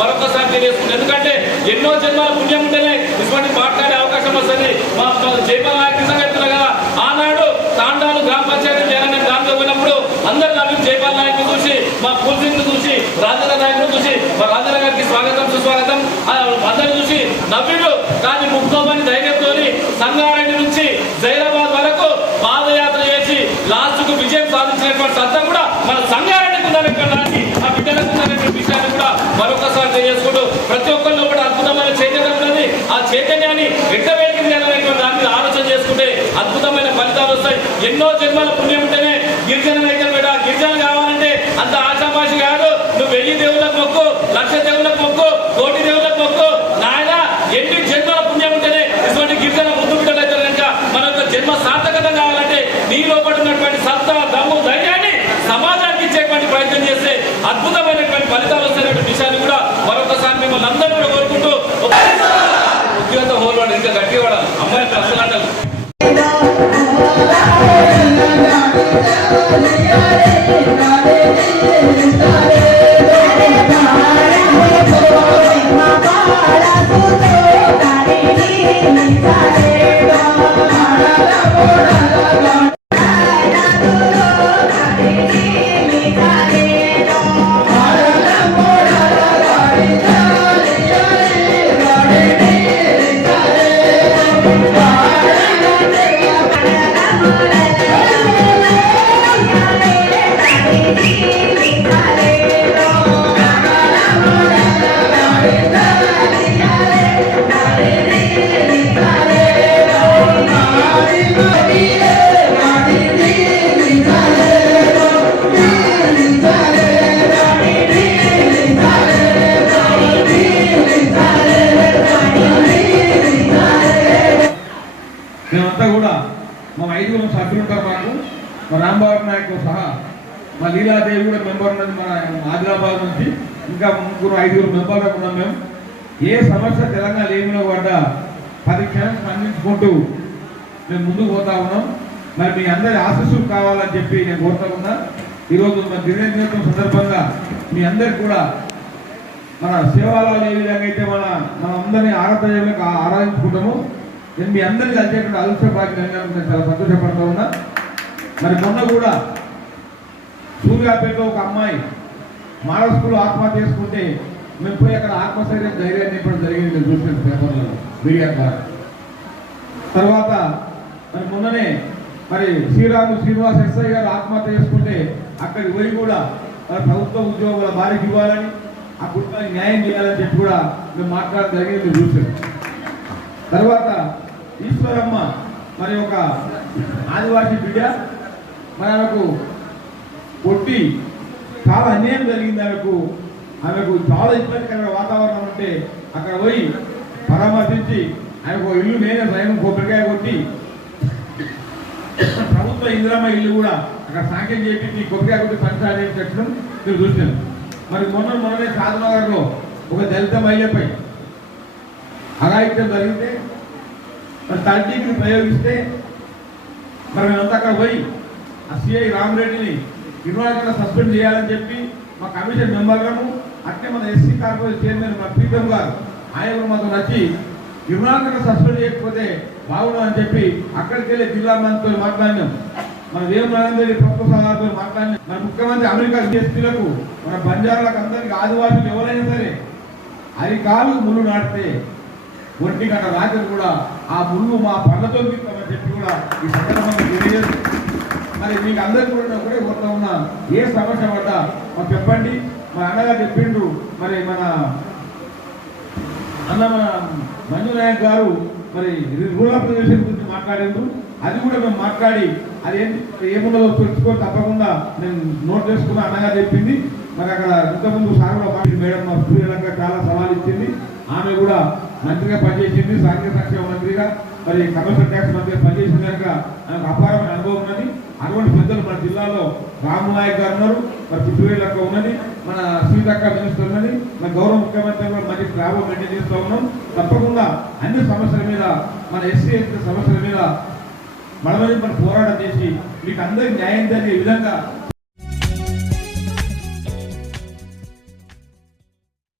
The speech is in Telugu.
మరొకసారి తెలియజేస్తుంది ఎందుకంటే ఎన్నో జన్మాల పుణ్యం ఉంటేనే ఇటువంటి మాట్లాడే అవకాశం వస్తుంది. మా జైపాల్ నాయక్ నిజంగా చెప్తున్నా కదా ఆనాడు తాండాలు గ్రామ పంచాయతీ చేయాలని దాంట్లో పోయినప్పుడు అందరు నవ్వి జైపాల్ నాయక్ చూసి మా కుల్సింగ్ చూసి రాజేంద్ర నాయక్ చూసి మా రాజేంద్ర గారికి స్వాగతం సుస్వాగతం. అందరిని చూసి నవ్విడు. కానీ ముక్తోమని ధైర్యంతో సంగారెడ్డి నుంచి జైరాబాద్ వరకు పాదయాత్ర చేసి లాస్ట్కు విజయం సాధించినటువంటి సత్తా కూడా మన సంగారెడ్డికి ఉందనే ఆ బిడ్డలకు ఉందనే విషయాన్ని కూడా మరొకసారి ఎన్నో జన్మల పుణ్యం ఉంటేనే గిరిజనం అయితే బిడ్డ గిరిజనం కావాలంటే అంత ఆశామాషి కాదు. నువ్వు వెయ్యి దేవుళ్ళకు మొక్కు లక్ష దేవుళ్ళు మేమంతా ఐదుగురు సభ్యులు ఉంటారు మాకు. మా రాంబాబు నాయకు సహా మా లీలాదేవి కూడా మెంబర్ ఉన్నది మన ఆదిలాబాద్ నుంచి. ఇంకా ముగ్గురు ఐదుగురు మెంబర్లు ఉన్నాం మేము. ఏ సమస్య తెలంగాణ ఏమిలో పడ్డా పది క్షణం స్పందించుకుంటూ మేము ముందుకు పోతా ఉన్నాం. మరి మీ అందరి ఆశస్సులు కావాలని చెప్పి నేను కోరుతా ఉన్నా. ఈరోజు మన దినోత్సవం సందర్భంగా మీ అందరికి కూడా మన సేవాలలో ఏ విధంగా అయితే మన మన అందరినీ ఆరాధనలకు నేను మీ అందరికీ అధ్యక్షుడు ఆలోచన భాగ్యంగా నేను చాలా సంతోషపడుతూ ఉన్నా. మరి మొన్న కూడా సూర్యాపేటలో ఒక అమ్మాయి మహారాజ్ స్కూల్ ఆత్మహత్య చేసుకుంటే మేము పోయి అక్కడ ఆత్మస్థైర్యం ధైర్యాన్ని ఇప్పుడు జరిగింది నేను చూసిన పేపర్లలో మీడియా ద్వారా. తర్వాత మరి మొన్ననే మరి శ్రీరాము శ్రీనివాస్ ఎస్ఐ గారు ఆత్మహత్య చేసుకుంటే అక్కడికి పోయి కూడా మరి ప్రభుత్వ ఉద్యోగుల భార్యకి ఇవ్వాలని ఆ కుటుంబానికి న్యాయం చేయాలని చెప్పి కూడా మేము మాట్లాడడం జరిగింది చూసాం తర్వాత ఈశ్వరమ్మ మరి ఒక ఆదివాసీ బిడ్డ మరి ఆమెకు కొట్టి చాలా అన్యాయం జరిగింది ఆమెకు. ఆమెకు చాలా ఇబ్బందికరమైన వాతావరణం ఉంటే అక్కడ పోయి పరామర్శించి ఆమెకు ఒక ఇల్లు నేనే స్వయం కొబ్బరికాయ కొట్టి ప్రభుత్వ ఇందిరమ్మ ఇల్లు కూడా అక్కడ సాంఖ్యం చేపించి కొబ్బరికాయ కొట్టి పంచాలి చెప్పడం మీరు చూసాను మరి మొన్న మొన్ననే సాధనగర్లో ఒక దళిత మహిళపై అఘాయిత్యం జరిగితే మరి తండ్రిని ప్రయోగిస్తే మరి మేమంతా అక్కడ పోయి ఆ సిఐ రామరెడ్డిని ఇన్వాల్వ్ సస్పెండ్ చేయాలని చెప్పి మా కమిషన్ మెంబర్లను అట్లే మన ఎస్సీ కార్పొరేషన్ చైర్మన్ మా ప్రీతం గారు ఆయన కూడా మాకు నచ్చి ఇన్వాల్వ్ సస్పెండ్ చేయకపోతే బాగుండు అని చెప్పి అక్కడికి వెళ్ళి జిల్లా మంత్రితో మాట్లాడినాం. మన దేవ నరేంద్ర ప్రభుత్వ సలహాతో మాట్లాడినాం. మన ముఖ్యమంత్రి అమెరికా ఎస్టీలకు మన బంజారాలకు అందరికి ఆదివాసులు ఎవరైనా సరే అది కాలు ముళ్ళు నాటితే ఒంటి గంట రాత్రి కూడా ఆ ముళ్ళు మా పళ్ళతో తీస్తామని చెప్పి కూడా ఈ సందర్భంగా తెలియజేస్తూ మరి మీకు అందరికీ కూడా ఒకటే కోరుతా ఉన్న ఏ సమస్య పడ్డా మాకు చెప్పండి. మా అన్నగారు చెప్పిండ్రు మరి మన అన్న మన మంజునాయక్ గారు మరి రూరల్ ప్రదేశం గురించి మాట్లాడారు అది కూడా మేము మాట్లాడి అది ఏంటి మరి ఏమున్నదో తెలుసుకో తప్పకుండా నేను నోట్ చేసుకున్న అన్నగారు చెప్పింది. మరి అక్కడ ఇంతకుముందు సార్ కూడా మేడం మా సూర్యలంక చాలా సవాల్ ఇచ్చింది. ఆమె కూడా మంత్రిగా పనిచేసింది సాంఘిక సంక్షేమ మంత్రిగా మరి కమర్షియల్ ట్యాక్స్ మంత్రిగా పనిచేసిన కనుక ఆమెకు అపారమైన అనుభవం ఉన్నది. అటువంటి పెద్దలు మన జిల్లాలో రాము నాయక్ గారు ఉన్నారు మరి చిట్టువేలు అక్క ఉన్నది మన సీతక్క మినిస్టర్ ఉన్నది మన గౌరవ ముఖ్యమంత్రి కూడా మంచి ట్రావెల్ మెయింటైన్ చేస్తూ ఉన్నాం. తప్పకుండా అన్ని సమస్యల మీద మన ఎస్సీ ఎస్టీ సమస్యల మీద మనమని మన పోరాటం చేసి మీకు అందరికీ న్యాయం జరిగే విధంగా